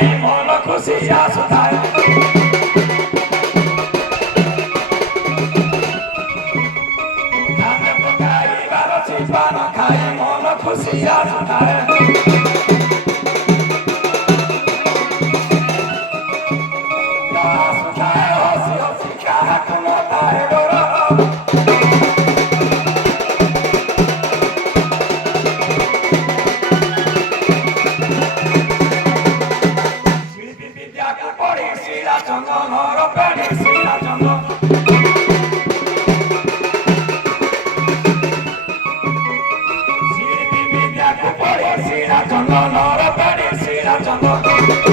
খাই মন খুশিয়া সুধায় গানে পকাইবার চিপান খাই মন খুশিয়া সুধায় সুধায় হসি হসি কাহাকু নতায় ডোর চন্দন পেড়ি শিলা চন্দন শিল্পী বিদ্যাকে পড়ে শিলা চন্দন পেড়ি শিলা চন্দন